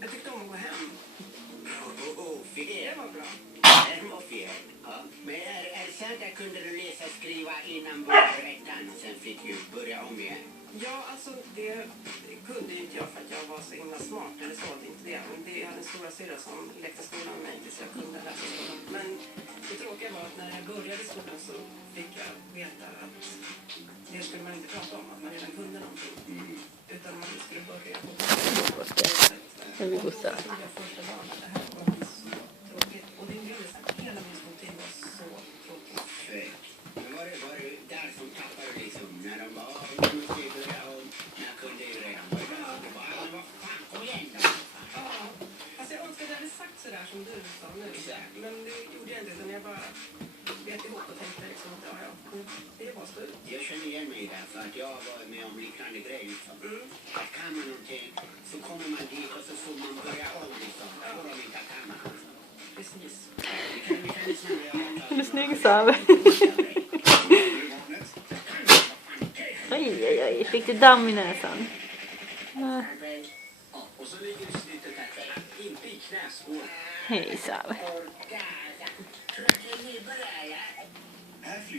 Jag tyckte om att gå hem. Fel. Det var bra. Det var fel. Ja. Men är det sant att kunde du läsa och skriva innan början ettan och sen fick du börja om igen? Ja, alltså det kunde ju inte jag för att jag var så himla smart. Eller så, det är inte det. Men det är en stora syra som lekte skolan med mig tills jag kunde läsa skolan. Men det tråkiga var att när jag började skolan så fick jag veta att det skulle man inte prata om, att man redan kunde någonting. Utan man skulle börja på Jag vill gå så här. första dagen. Det här var så tråkigt. Och det gjorde så att hela min skoltid var så tråkigt. Men var det där som tappade liksom när de bara nu måste vi börja om. Jag kunde ju redan börja. Det bara, men vad fan, kom igen då. Ja, alltså jag önskar att jag hade sagt sådär som du sa nu. Men det gjorde jag inte, utan jag bara bet ihop och tänkte liksom att ja, det är bara slut. Jag känner igen mig där för att jag var med om liknande grejer liksom. Att kan man någonting så kommer man dit och så får man börja om liksom. Får de inte kan man alltså. Precis. Vi kan lyssna med Hon är snygg så här. Oj, fick du damm i näsan? och så ligger det snittet här. Inte i knäskål. Hej så här. Orka. Tror att det är nybörjare.